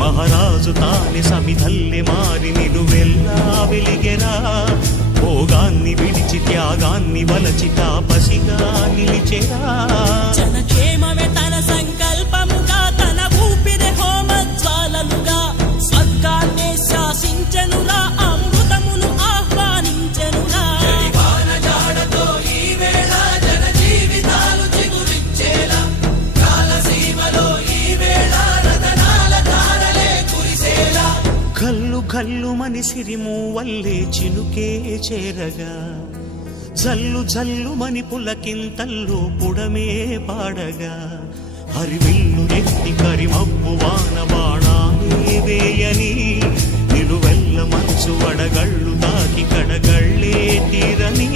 మహారాజు తానే సమిధల్లె మారి నిలువెల్లా వెలిగెరా. భోగాన్ని విడిచి త్యాగాన్ని వలచి తాపసిగా నిలిచెరా. జనక్షేమమే తన సంకల్పముగా, తన ఊపిరి హోమజ్వాలలుగా, స్వర్గాన్నే శాసించెనురా, అమృతమును ఆహ్వానించెనురా. కల్లు కల్లు మని సిరిమూవల్లే చినుకే చేరగా, జల్లు జల్లు మని పులకింతల్లు పుడమే పాడగా, హరివిల్లు ఎత్తి కరిమబ్బు వాన బాణాలే వేయని, నిలువెల్ల మంచు వడగళ్ళు తాకి కడగళ్ళే తీరని.